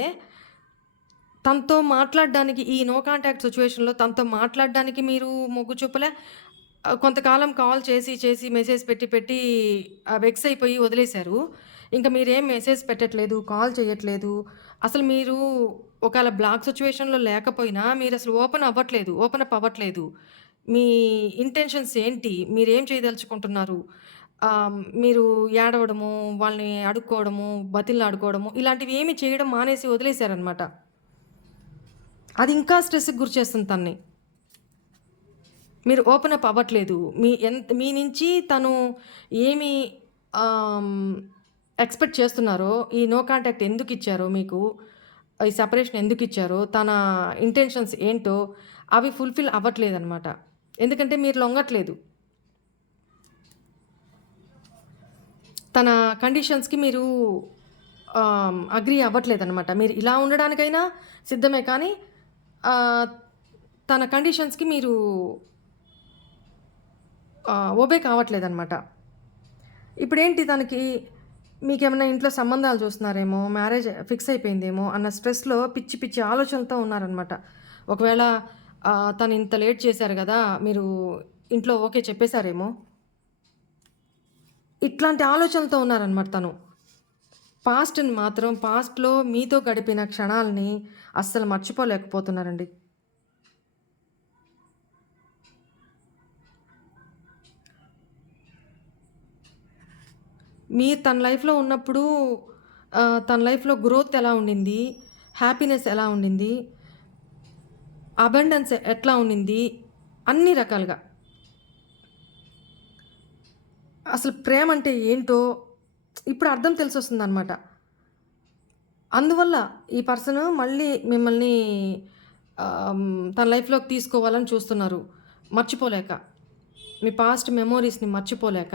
తనతో మాట్లాడడానికి ఈ నో కాంటాక్ట్ సిట్యుయేషన్‌లో తనతో మాట్లాడడానికి మీరు మొగ్గు చూపలే. కొంతకాలం కాల్ చేసి, చేసి మెసేజ్ పెట్టి, పెట్టి వెక్స్ అయిపోయి వదిలేసారు. ఇంక మీరేం మెసేజ్ పెట్టట్లేదు, కాల్ చేయట్లేదు. అసలు మీరు ఒకేళ బ్లాక్ సిట్యుయేషన్‌లో లేకపోయినా మీరసలు ఓపెన్ అప్ అవ్వట్లేదు. మీ ఇంటెన్షన్స్ ఏంటి? మీరేం చేయదలుచుకుంటున్నారు? మీరు ఏడవడము, వాళ్ళని అడుక్కోవడము, బతిమలాడుకోవడము ఇలాంటివి ఏమి చేయడం మానేసి వదిలేసారనమాట. అది ఇంకా స్ట్రెస్‌కి గురిచేస్తుంది తనని. మీరు ఓపెన్ అప్ అవ్వట్లేదు. మీ నుంచి తను ఏమి ఆహ్, ఎక్స్‌పెక్ట్ చేస్తున్నారో, ఈ నో కాంటాక్ట్ ఎందుకిచ్చారో మీకు, ఈ సెపరేషన్ ఎందుకిచ్చారో, తన ఇంటెన్షన్స్ ఏంటో అవి ఫుల్‌ఫిల్ అవ్వట్లేదనమాట. ఎందుకంటే మీరు లొంగట్లేదు. తన కండిషన్స్‌కి మీరు అగ్రీ అవ్వట్లేదనమాట. మీరు ఇలా ఉండడానికైనా సిద్ధమే కానీ ఆహ్, తన కండిషన్స్‌కి మీరు ఒబే కావట్లేదనమాట. ఇప్పుడేంటి తనకి మీకేమన్నా ఇంట్లో సంబంధాలు చూస్తున్నారేమో, మ్యారేజ్ ఫిక్స్ అయిపోయిందేమో అన్న స్ట్రెస్‌లో పిచ్చి పిచ్చి ఆలోచనలతో ఉన్నారనమాట. ఒకవేళ తను ఇంత లేట్ చేశారు గదా! మీరు ఇంట్లో ఓకే చెప్పేసారేమో. ఇట్లాంటి ఆలోచనలతో ఉన్నారనమాట తను. పాస్ట్‌ని మాత్రం పాస్ట్‌లో మీతో గడిపిన క్షణాల్ని అస్సలు మర్చిపోలేకపోతున్నారండి. మీరు తన లైఫ్‌లో ఉన్నప్పుడు తన లైఫ్‌లో గ్రోత్ ఎలా ఉండింది? హ్యాపీనెస్ ఎలా ఉండింది? అబండెన్స్ ఎట్లా ఉండింది? అన్ని రకాలుగా. అసలు ప్రేమంటే ఏంటో ఇప్పుడు అర్థం తెలిసొస్తుందనమాట. అందువల్ల ఈ పర్సను మళ్ళీ మిమ్మల్ని తన లైఫ్‌లోకి తీసుకోవాలని చూస్తున్నారు. మర్చిపోలేక. మీ పాస్ట్ మెమోరీస్‌ని మర్చిపోలేక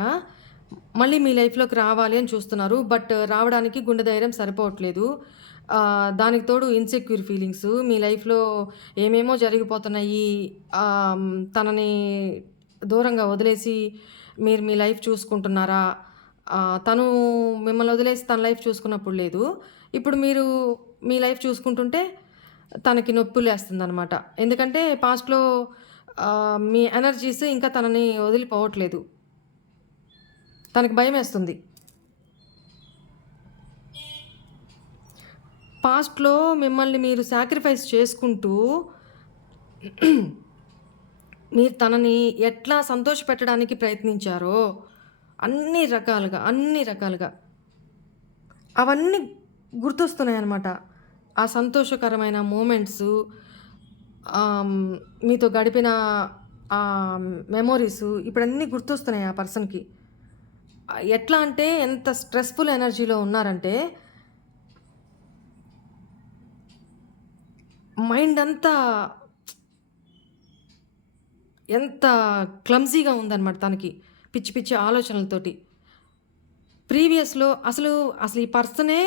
మళ్ళీ మీ లైఫ్‌లోకి రావాలి అని చూస్తున్నారు. బట్ రావడానికి గుండె ధైర్యం సరిపోవట్లేదు. దానికి తోడు ఇన్‌సెక్యూర్ ఫీలింగ్సు. మీ లైఫ్‌లో ఏమేమో జరిగిపోతున్నాయి. తనని దూరంగా వదిలేసి మీరు మీ లైఫ్ చూసుకుంటున్నారా? తను మిమ్మల్ని వదిలేసి తన లైఫ్ చూసుకున్నప్పుడు లేదు. ఇప్పుడు మీరు మీ లైఫ్ చూసుకుంటుంటే తనకి నొప్పులేస్తుందనమాట. ఎందుకంటే పాస్ట్‌లో మీ ఎనర్జీస్ ఇంకా తనని వదిలిపోవట్లేదు. తనకి భయమేస్తుంది. పాస్ట్‌లో మిమ్మల్ని మీరు సాక్రిఫైస్ చేసుకుంటూ మీరు తనని ఎట్లా సంతోషపెట్టడానికి ప్రయత్నించారో అన్ని రకాలుగా అవన్నీ గుర్తొస్తున్నాయన్నమాట. ఆ సంతోషకరమైన మూమెంట్సు, మీతో గడిపిన మెమోరీసు ఇప్పుడన్నీ గుర్తొస్తున్నాయి ఆ పర్సన్‌కి. ఎట్లా అంటే ఎంత స్ట్రెస్‌ఫుల్ ఎనర్జీలో ఉన్నారంటే మైండ్ అంతా ఎంత క్లమ్జీగా ఉందన్నమాట తనకి. పిచ్చి పిచ్చి ఆలోచనలతోటి. ప్రీవియస్‌లో అసలు ఈ పర్సనే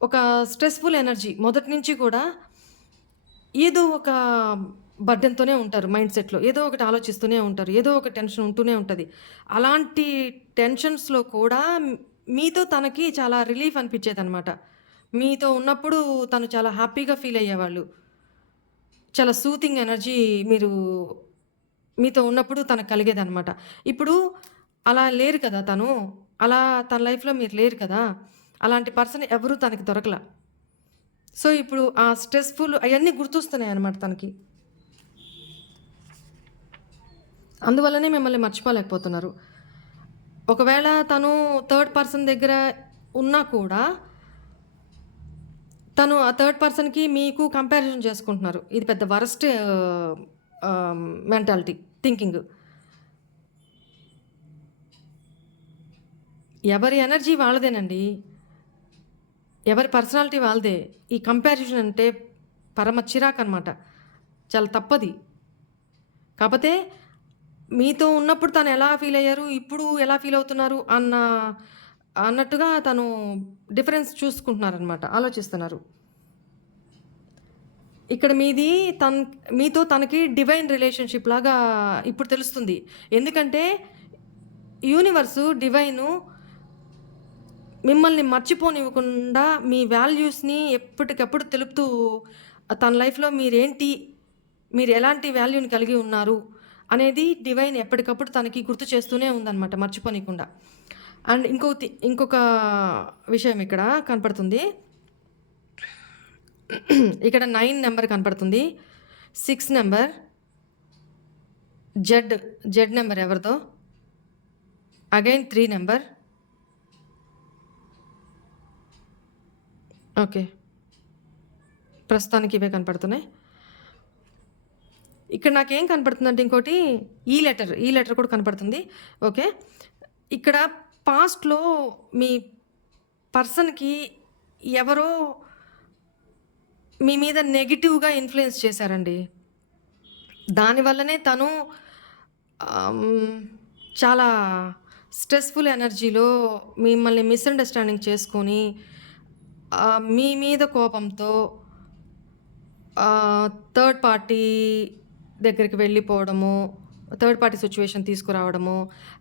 ఒక స్ట్రెస్‌ఫుల్ ఎనర్జీ. మొదటి నుంచి కూడా ఏదో ఒక బర్డెన్‌తోనే ఉంటారు మైండ్ సెట్‌లో. ఏదో ఒకటి ఆలోచిస్తూనే ఉంటారు. ఏదో ఒక టెన్షన్ ఉంటూనే ఉంటది. అలాంటి టెన్షన్స్‌లో కూడా మీతో తనకి చాలా రిలీఫ్ అనిపిచ్చేదనమాట. మీతో ఉన్నప్పుడు తను చాలా హ్యాపీగా ఫీల్ అయ్యేవాళ్ళు. చాలా సూతింగ్ ఎనర్జీ మీరు మీతో ఉన్నప్పుడు తనకు కలిగేదనమాట. ఇప్పుడు అలా లేరు కదా తను. అలా తన లైఫ్‌లో మీరు లేరు కదా! అలాంటి పర్సన్ ఎవరు తనకి దొరకల. సో, ఇప్పుడు ఆ స్ట్రెస్‌ఫుల్ అయన్నీ గుర్తొస్తున్నాయనమాట తనకి. అందువల్లనే మిమ్మల్ని మర్చిపోలేకపోతున్నారు. ఒకవేళ తను థర్డ్ పర్సన్ దగ్గర ఉన్నా కూడా, తను ఆ థర్డ్ పర్సన్‌కి మీకు కంపారిజన్ చేసుకుంటున్నారు. ఇది పెద్ద వరస్ట్ మెంటాలిటీ, థింకింగ్. ఎవరి ఎనర్జీ వాళ్ళదేనండి. ఎవరి పర్సనాలిటీ వాళ్ళదే. ఈ కంపారిజన్ అంటే పరమ చిరాకనమాట. చాలా తప్పది. కాపోతే మీతో ఉన్నప్పుడు తను ఎలా ఫీల్ అయ్యారు, ఇప్పుడు ఎలా ఫీల్ అవుతున్నారు అన్నట్టుగా తను డిఫరెన్స్ చూసుకుంటున్నారనమాట. ఆలోచిస్తున్నారు. ఇక్కడ మీది మీతో తనకి డివైన్ రిలేషన్‌షిప్ లాగా ఇప్పుడు తెలుస్తుంది. ఎందుకంటే యూనివర్సు, డివైను మిమ్మల్ని మర్చిపోనివ్వకుండా మీ వాల్యూస్‌ని ఎప్పటికప్పుడు తెలుపుతూ తన లైఫ్‌లో మీరేంటి, మీరు ఎలాంటి వాల్యూని కలిగి ఉన్నారు అనేది డివైన్ ఎప్పటికప్పుడు తనకి గుర్తు చేస్తూనే ఉందనమాట మర్చిపోనీయకుండా. అండ్ ఇంకొక విషయం ఇక్కడ కనపడుతుంది. ఇక్కడ 9 నంబర్ కనపడుతుంది. 6 నంబర్, జెడ్ నంబర్ ఎవరిదో? Again 3 number. ఓకే. ప్రస్తుతానికి ఇవే కనపడుతున్నాయి. ఇక్కడ నాకేం కనపడుతుందంటే ఇంకోటి ఈ లెటర్ కూడా కనపడుతుంది. ఓకే. ఇక్కడ పాస్ట్‌లో మీ పర్సన్‌కి ఎవరో మీ మీద నెగెటివ్‌గా ఇన్‌ఫ్లుయెన్స్ చేశారండి. దానివల్లనే తను ఆహ్, చాలా స్ట్రెస్‌ఫుల్ ఎనర్జీలో మిమ్మల్ని మిస్‌అండర్‌స్టాండింగ్ చేసుకొని మీ మీద కోపంతో థర్డ్ పార్టీ దగ్గరికి వెళ్ళిపోవడము, థర్డ్ పార్టీ సిట్యుయేషన్ తీసుకురావడము,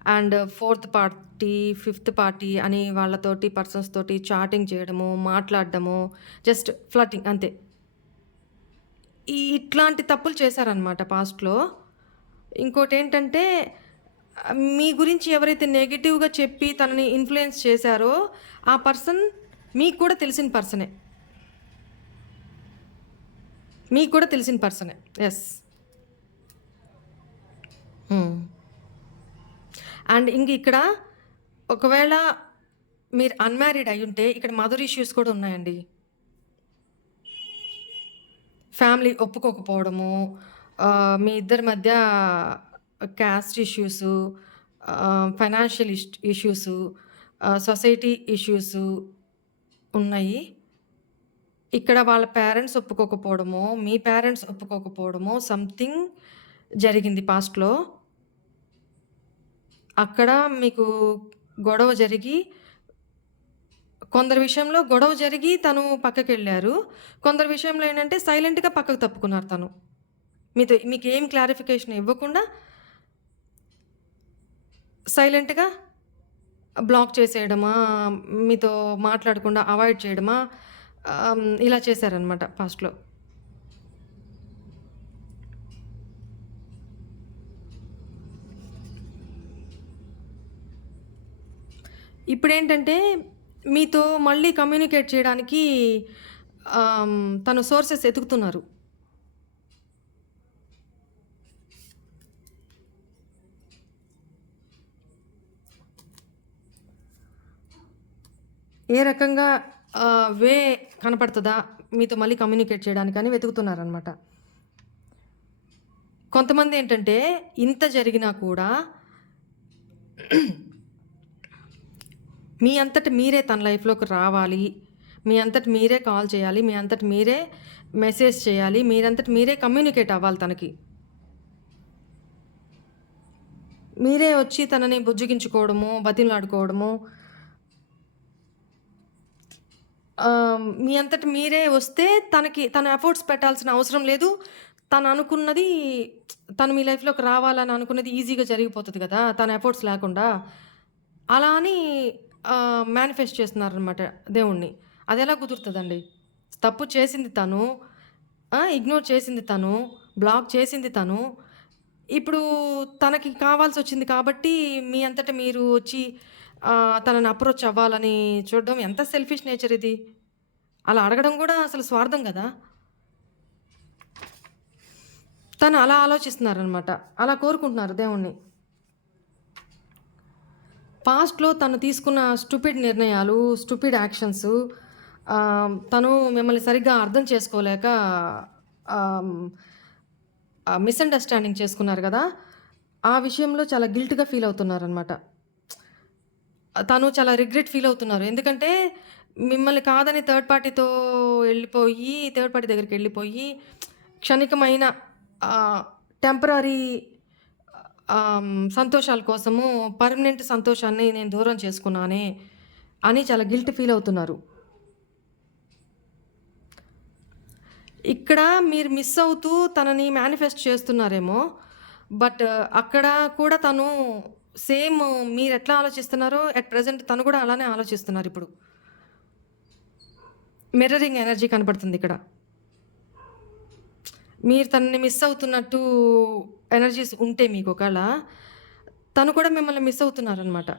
and fourth party, fifth party అని వాళ్ళతోటి పర్సన్స్ తోటి చాటింగ్ చేయడము, మాట్లాడడము, జస్ట్ ఫ్లర్టింగ్ అంతే. ఇట్లాంటి తప్పులు చేశారనమాట పాస్ట్‌లో. ఇంకోటేంటంటే మీ గురించి ఎవరైతే నెగెటివ్‌గా చెప్పి తనని ఇన్‌ఫ్లుయెన్స్ చేశారో, ఆ పర్సన్ మీకు కూడా తెలిసిన పర్సనే. మీకు కూడా తెలిసిన పర్సనే. యెస్. హ్మ్. అండ్ ఇక్కడ ఒకవేళ మీరు అన్‌మ్యారీడ్ అయ్యుంటే ఇక్కడ మదర్ ఇష్యూస్ కూడా ఉన్నాయండి. ఫ్యామిలీ ఒప్పుకోకపోవడము, మీ ఇద్దరి మధ్య caste issues, financial issues, society issues ఉన్నాయి. ఇక్కడ వాళ్ళ పేరెంట్స్ ఒప్పుకోకపోవడమో, మీ పేరెంట్స్ ఒప్పుకోకపోవడమో సంథింగ్ జరిగింది పాస్ట్‌లో. అక్కడ మీకు గొడవ జరిగి కొందరి విషయంలో గొడవ జరిగి తను పక్కకెళ్ళారు. కొందరి విషయంలో ఏంటంటే సైలెంట్‌గా పక్కకు తప్పుకున్నారు తను. మీకేం క్లారిఫికేషన్ ఇవ్వకుండా సైలెంట్‌గా బ్లాక్ చేసేయడమా, మీతో మాట్లాడకుండా అవాయిడ్ చేయడమా, ఇలా చేశారనమాట పాస్ట్‌లో. ఇప్పుడేంటంటే మీతో మళ్ళీ కమ్యూనికేట్ చేయడానికి తను సోర్సెస్ ఎతుకుతున్నారు. ఏ రకంగా వే కనపడుతదా మీతో మళ్ళీ కమ్యూనికేట్ చేయడానికని వెతుకుతున్నారనమాట. కొంతమందేంటంటే ఇంత జరిగినా కూడా మీ అంతట మీరే తన లైఫ్‌లోకి రావాలి. మీ అంతట మీరే కాల్ చేయాలి. మీ అంతట మీరే మెసేజ్ చేయాలి. మీరంతట మీరే కమ్యూనికేట్ అవ్వాలి తనకి. మీరే వచ్చి తనని బుజ్జగించుకోవడము, బతిమలాడుకోవడము, మీ అంతట మీరే వస్తే తన ఎఫర్ట్స్ పెట్టాల్సిన అవసరం లేదు. తను మీ లైఫ్‌లోకి రావాలని అనుకున్నది ఈజీగా జరిగిపోతది గదా! తన ఎఫర్ట్స్ లేకుండా. అలా అని మేనిఫెస్ట్ చేస్తున్నారనమాట దేవుడిని. అదెలా కుదురుతదండి? తప్పు చేసింది తను, ఇగ్నోర్ చేసింది తను, బ్లాక్ చేసింది తను. ఇప్పుడు తనకి కావాల్సొచ్చింది కాబట్టి మీ అంతట మీరు వచ్చి తనని అప్రోచ్ అవ్వాలని చూడడం ఎంత సెల్ఫిష్ నేచర్ ఇది. అలా అడగడం గూడా అసలు స్వార్థం గదా! తను అలా ఆలోచిస్తున్నారనమాట. అలా కోరుకుంటున్నారు దేవుడిని. పాస్ట్‌లో తను తీసుకున్న స్టూపిడ్ నిర్ణయాలు, స్టూపిడ్ యాక్షన్సు, తను మిమ్మల్ని సరిగ్గా అర్థం చేసుకోలేక ఆహ్, మిస్‌అండర్‌స్టాండింగ్ చేసుకున్నారు గదా! ఆ విషయంలో చాలా గిల్ట్‌గా ఫీల్ అవుతున్నారనమాట. తను చాలా రిగ్రెట్ ఫీల్ అవుతున్నారు. ఎందుకంటే మిమ్మల్ని కాదని థర్డ్ పార్టీ దగ్గరికెళ్ళిపోయి క్షణికమైన టెంపరరీ సంతోషాల కోసము పర్మనెంట్ సంతోషాన్ని నేను దూరం చేసుకున్నానే అని చాలా గిల్ట్ ఫీల్ అవుతున్నారు. ఇక్కడ మీరు మిస్ అవుతూ తనని మేనిఫెస్ట్ చేస్తున్నారేమో. బట్ అక్కడ కూడా తను సేమ్ మీరెట్లా ఆలోచిస్తున్నారో అట్ ప్రెజెంట్ తను కూడా అలానే ఆలోచిస్తున్నారిప్పుడు. Mirroring energy కనపడుతుందిక్కడ. మీరు తనని మిస్ అవుతున్నట్టు ఎనర్జీస్ ఉంటే మీకు ఒకవేళ, తను కూడా మిమ్మల్ని మిస్ అవుతున్నారనమాట.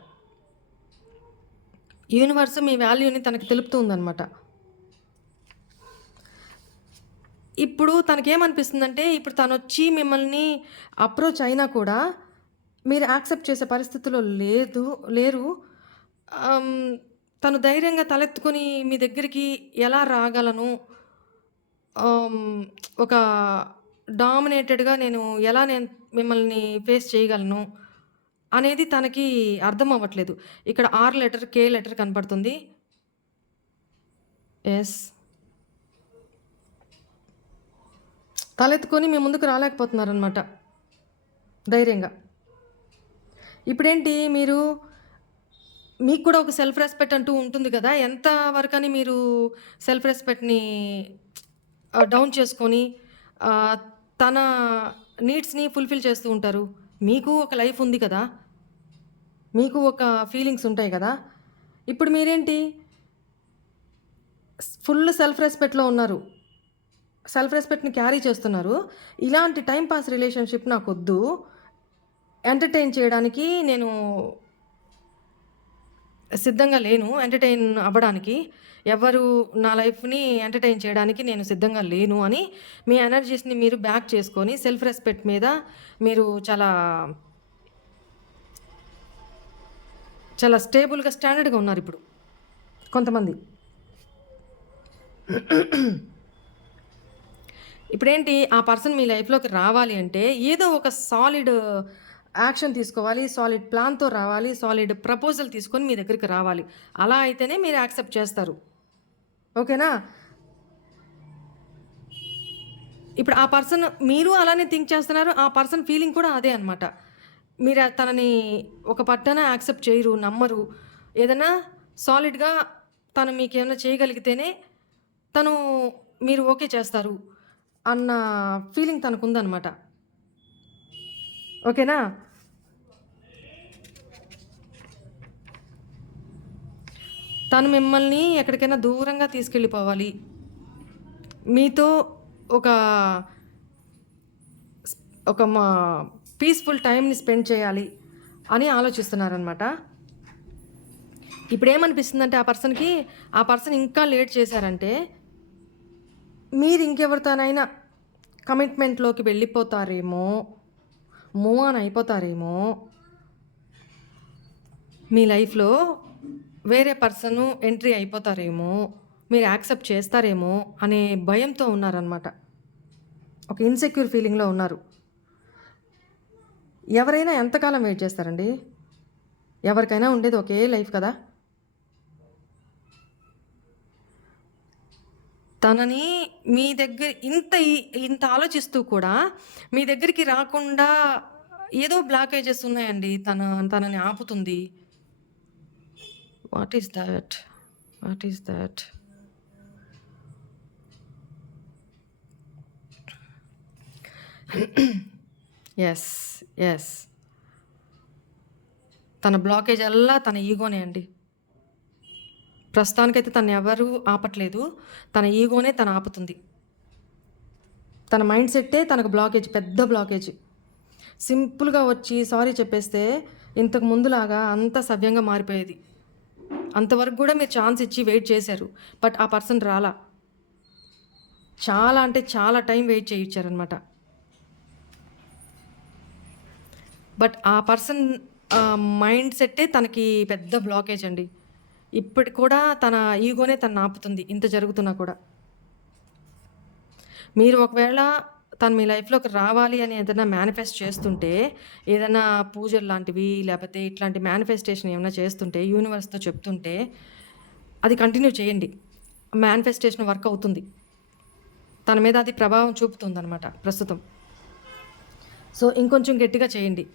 యూనివర్స్ మీ వాల్యూని తనకి తెలుపుతూ ఉందనమాట. ఇప్పుడు తనకేమనిపిస్తుందంటే, ఇప్పుడు తనొచ్చి మిమ్మల్ని అప్రోచ్ అయినా కూడా, మీరు యాక్సెప్ట్ చేసే పరిస్థితిలో లేరు. ఆహ్, తను ధైర్యంగా తలెత్తుకొని మీ దగ్గరికి ఎలా రాగలను? ఆహ్, ఒక డామినేటెడ్‌గా నేను మిమ్మల్ని ఫేస్ చేయగలను? అనేది తనకి అర్థం అవ్వట్లేదు. ఇక్కడ ఆర్ లెటర్, కే లెటర్ కనపడుతుంది. యెస్. తలెత్తుకొని మీ ముందుకు రాలేకపోతున్నారనమాట ధైర్యంగా. ఇప్పుడేంటి మీకు కూడా ఒక సెల్ఫ్ రెస్పెక్ట్ అంటూ ఉంటుంది కదా! ఎంత వరకని మీరు సెల్ఫ్ రెస్పెక్ట్‌ని డౌన్ చేసుకొని ఆహ్, తన నీడ్స్‌ని ఫుల్‌ఫిల్ చేస్తూ ఉంటారు. మీకు ఒక లైఫ్ ఉంది కదా! మీకు ఒక ఫీలింగ్స్ ఉంటాయి కదా! ఇప్పుడు మీరేంటి ఫుల్ సెల్ఫ్ రెస్పెక్ట్‌లో ఉన్నారు. సెల్ఫ్ రెస్పెక్ట్‌ని క్యారీ చేస్తున్నారు. ఇలాంటి టైమ్ పాస్ రిలేషన్‌షిప్ నాకొద్దు. ఎంటర్‌టైన్ చేయడానికి నేను సిద్ధంగా లేను. ఎంటర్‌టైన్ అవ్వడానికి. ఎవ్వరు నా లైఫ్‌ని ఎంటర్‌టైన్ చేయడానికి నేను సిద్ధంగా లేను అని మీ ఎనర్జీస్‌ని మీరు బ్యాక్ చేసుకొని సెల్ఫ్ రెస్పెక్ట్ మీద మీరు చాలా, చాలా స్టేబుల్‌గా, స్టాండర్డ్‌గా ఉన్నారిప్పుడు కొంతమంది. ఇప్పుడేంటి ఆ పర్సన్ మీ లైఫ్‌లోకి రావాలి అంటే ఏదో ఒక సాలిడ్ యాక్షన్ తీసుకోవాలి. సాలిడ్ ప్లాన్‌తో రావాలి. సాలిడ్ ప్రపోజల్ తీసుకొని మీ దగ్గరికి రావాలి. అలా అయితేనే మీరు యాక్సెప్ట్ చేస్తారు. ఓకేనా? ఇప్పుడు ఆ పర్సన్ మీరు అలానే థింక్ చేస్తున్నారు. ఆ పర్సన్ ఫీలింగ్ కూడా అదే అనమాట. మీరు తనని ఒక పట్టాన యాక్సెప్ట్ చేయరు, నమ్మరు. ఏదన్నా సాలిడ్‌గా తను మీకేమన్నా చేయగలిగితేనే తను మీరు ఓకే చేస్తారు అన్న ఫీలింగ్ తనకుందనమాట. ఓకేనా? తను మిమ్మల్ని ఎక్కడికైనా దూరంగా తీసుకెళ్ళిపోవాలి. మీతో ఒక ఒక మా పీస్‌ఫుల్ టైమ్‌ని స్పెండ్ చేయాలి అని ఆలోచిస్తున్నారనమాట. ఇప్పుడేమనిపిస్తుందంటే ఆ పర్సన్ ఇంకా లేట్ చేశారంటే, మీరు ఇంకెవరితోనైనా కమిట్మెంట్‌లోకి వెళ్ళిపోతారేమో, మూవ్ ఆన్ అయిపోతారేమో, మీ లైఫ్‌లో వేరే పర్సను ఎంట్రీ అయిపోతారేమో, మీరు యాక్సెప్ట్ చేస్తారేమో అనే భయంతో ఉన్నారనమాట. ఒక ఇన్‌సెక్యూర్ ఫీలింగ్‌లో ఉన్నారు. ఎవరైనా ఎంతకాలం వెయిట్ చేస్తారండి? ఎవరికైనా ఉండేది ఒకే లైఫ్ కదా! తనని మీ దగ్గర ఇంత ఆలోచిస్తూ కూడా మీ దగ్గరికి రాకుండా ఏదో బ్లాకేజెస్ ఉన్నాయండి. తనని ఆపుతుంది. What is thought? What is thought? Yes. Yes. తన బ్లాకేజల్లా తన ఈగోనే అండి. ప్రస్తుతానికైతే తనెవరూ ఆపట్లేదు. తన ఈగోనే ఆపుతుంది. తన మైండ్ సెట్టే తనకు బ్లాకేజ్, పెద్ద బ్లాకేజ్. సింపుల్‌గా వచ్చి సారీ చెప్పేస్తే ఇంతకు ముందులాగా అంతా సవ్యంగా మారిపోయేది. అంతవరకు గూడా మీరు ఛాన్స్ ఇచ్చి వెయిట్ చేశారు. బట్ ఆ పర్సన్ రాలా. చాలా అంటే చాలా టైం వెయిట్ చేయిచ్చారనమాట. బట్ ఆ పర్సన్ మైండ్ సెట్టే తనకి పెద్ద బ్లాకేజ్ అండి. ఇప్పటికి కూడా తన ఈగోనే తనని ఆపుతుంది. ఇంత జరుగుతున్నా కూడా. మీరు ఒకవేళ తను మీ లైఫ్‌లోకి రావాలి అని ఏదైనా మేనిఫెస్ట్ చేస్తుంటే, ఏదైనా పూజలు లాంటివి లేపోతే ఇట్లాంటి మేనిఫెస్టేషన్ ఏమన్నా చేస్తుంటే, యూనివర్స్‌తో చెప్తుంటే, అది కంటిన్యూ చేయండి. మేనిఫెస్టేషన్ వర్క్ అవుతుంది. తన మీద అది ప్రభావం చూపుతుందనమాట ప్రస్తుతం. సో, ఇంకొంచెం గట్టిగా చేయండి.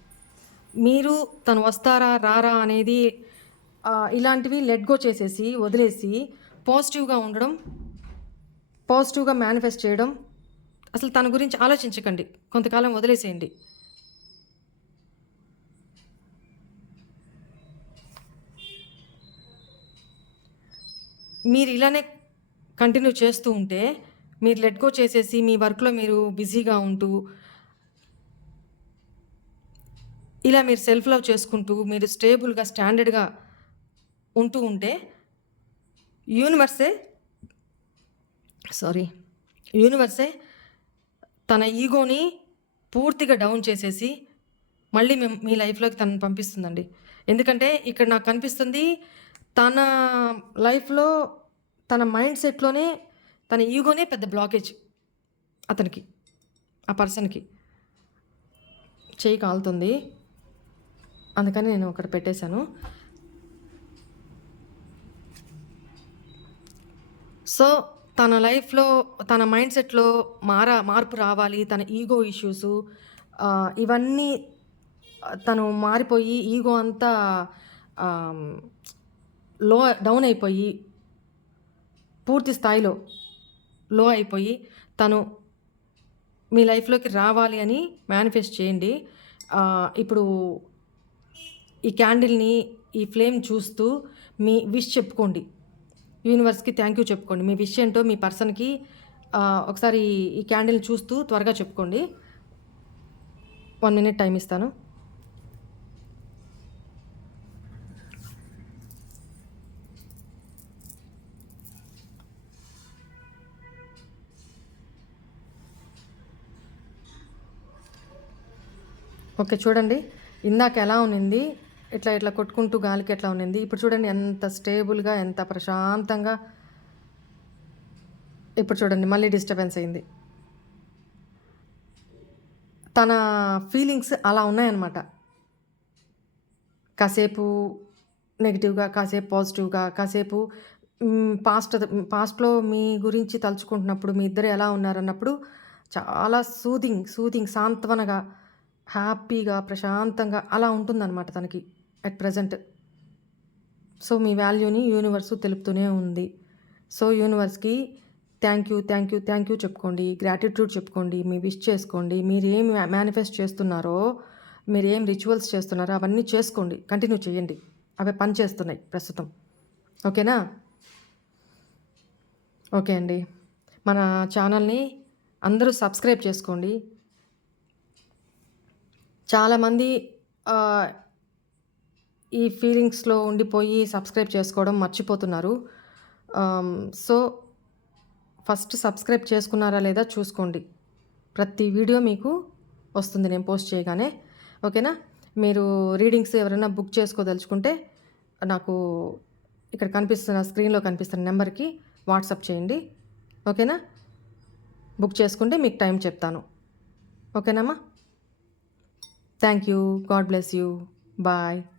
మీరు తను వస్తారా? రారా? అనేది ఇలాంటివి లెట్ గో చేసేసి, వదిలేసి పాజిటివ్‌గా ఉండడం, పాజిటివ్‌గా మేనిఫెస్ట్ చేయడం. అసలు తన గురించి ఆలోచించకండి. కొంతకాలం వదిలేసేయండి. మీరు ఇలానే కంటిన్యూ చేస్తూ ఉంటే, మీరు లెట్ గో చేసేసి, మీ వర్క్‌లో మీరు బిజీగా ఉంటూ, ఇలా మీరు సెల్ఫ్ లవ్ చేసుకుంటూ, మీరు స్టేబుల్‌గా, స్టాండర్డ్‌గా ఉంటూ ఉంటే, యూనివర్సే సారీ యూనివర్సే తన ఈగోని పూర్తిగా డౌన్ చేసేసి, మళ్ళీ మీ లైఫ్‌లోకి తనని పంపిస్తుందండి. ఎందుకంటే, ఇక్కడ నాకు కనిపిస్తుంది తన లైఫ్‌లో, తన మైండ్ సెట్‌లోనే తన ఈగోనే పెద్ద బ్లాకేజ్ అతనికి, ఆ పర్సన్‌కి. చెయ్యి కాలుతుంది. అందుకని నేను అక్కడ పెట్టేశాను. సో, తన లైఫ్‌లో, తన మైండ్ సెట్‌లో మార్పు రావాలి. తన ఈగో ఇష్యూసు ఇవన్నీ తను మారిపోయి ఈగో అంతా ఆహ్, లో డౌన్ అయిపోయి, పూర్తి స్థాయిలో లో అయిపోయి, తను మీ లైఫ్‌లోకి రావాలి అని మేనిఫెస్ట్ చేయండి. ఇప్పుడు ఈ క్యాండిల్‌ని, ఈ ఫ్లేమ్ చూస్తూ మీ విష్ చెప్పుకోండి. యూనివర్స్‌కి థ్యాంక్ యూ చెప్పుకోండి. మీ విష్ ఏంటో మీ పర్సన్‌కి ఒకసారి ఈ క్యాండిల్ని చూస్తూ త్వరగా చెప్పుకోండి. 1 మినిట్ టైం ఇస్తాను. ఓకే. చూడండి. ఇందాక ఎలా ఉన్నింది, ఇట్లా కొట్టుకుంటూ గాలికి ఎట్లా ఉన్నింది. ఇప్పుడు చూడండి ఎంత స్టేబుల్‌గా, ఎంత ప్రశాంతంగా. ఇప్పుడు చూడండి మళ్ళీ డిస్టర్బెన్స్ అయింది. తన ఫీలింగ్స్ అలా ఉన్నాయన్నమాట. కాసేపు నెగెటివ్‌గా, కాసేపు పాజిటివ్‌గా, కాసేపు పాస్ట్‌లో మీ గురించి తలుచుకుంటున్నప్పుడు మీ ఇద్దరు ఎలా ఉన్నారన్నప్పుడు చాలా సూదింగ్ సాంత్వనగా, హ్యాపీగా, ప్రశాంతంగా అలా ఉంటుందన్నమాట తనకి అట్ ప్రెజెంట్. సో, మీ వాల్యూని యూనివర్సు తెలుపుతూనే ఉంది. సో, యూనివర్స్‌కి థ్యాంక్ యూ చెప్పుకోండి. గ్రాటిట్యూడ్ చెప్పుకోండి. మీ విష్ చేసుకోండి. మీరేం మేనిఫెస్ట్ చేస్తున్నారో, మీరేం రిచువల్స్ చేస్తున్నారో అవన్నీ చేసుకోండి. కంటిన్యూ చేయండి. అవి పని చేస్తున్నాయి ప్రస్తుతం. ఓకేనా? ఓకే అండి. మన ఛానల్‌ని అందరూ సబ్స్క్రైబ్ చేసుకోండి. చాలామంది ఆహ్, ఈ ఫీలింగ్స్‌లో ఉండిపోయి సబ్స్క్రైబ్ చేసుకోవడం మర్చిపోతున్నారు. సో, ఫస్ట్ సబ్స్క్రైబ్ చేసుకున్నారా లేదా చూసుకోండి. ప్రతి వీడియో మీకు వస్తుంది నేను పోస్ట్ చేయగానే. ఓకేనా? మీరు రీడింగ్స్ ఎవరైనా బుక్ చేసుకోదలుచుకుంటే నాకు ఇక్కడ కనిపిస్తున్న స్క్రీన్‌లో కనిపిస్తున్న నెంబర్‌కి వాట్సాప్ చేయండి. ఓకేనా? బుక్ చేసుకుంటే మీకు టైం చెప్తాను. ఓకేనామ్మా? Thank you. God bless you. Bye.